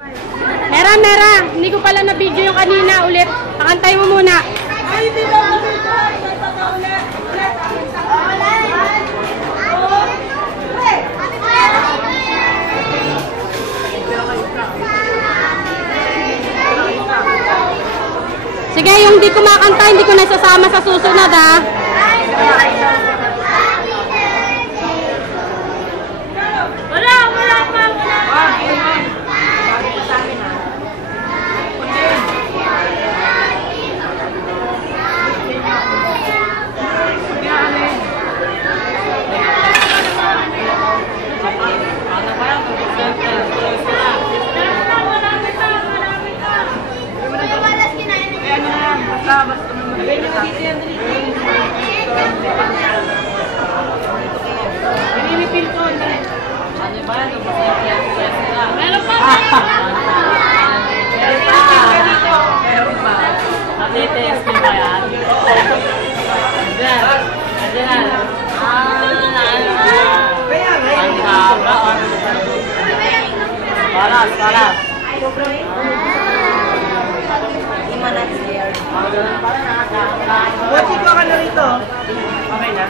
Mera, hindi ko pala na-video yung kanina ulit. Pakantay mo muna. Ay, hindi ba ako dito? Ulit. Sige, yung di kumakanta, hindi ko nasasama sa susunod, ha? Wala pa. Pinipil ko. Ano ba? Meron pa. Meron pa. Matitest din ba yan? Diyan. Ang haba. Paras. Watching ko ka na rito. Okay na?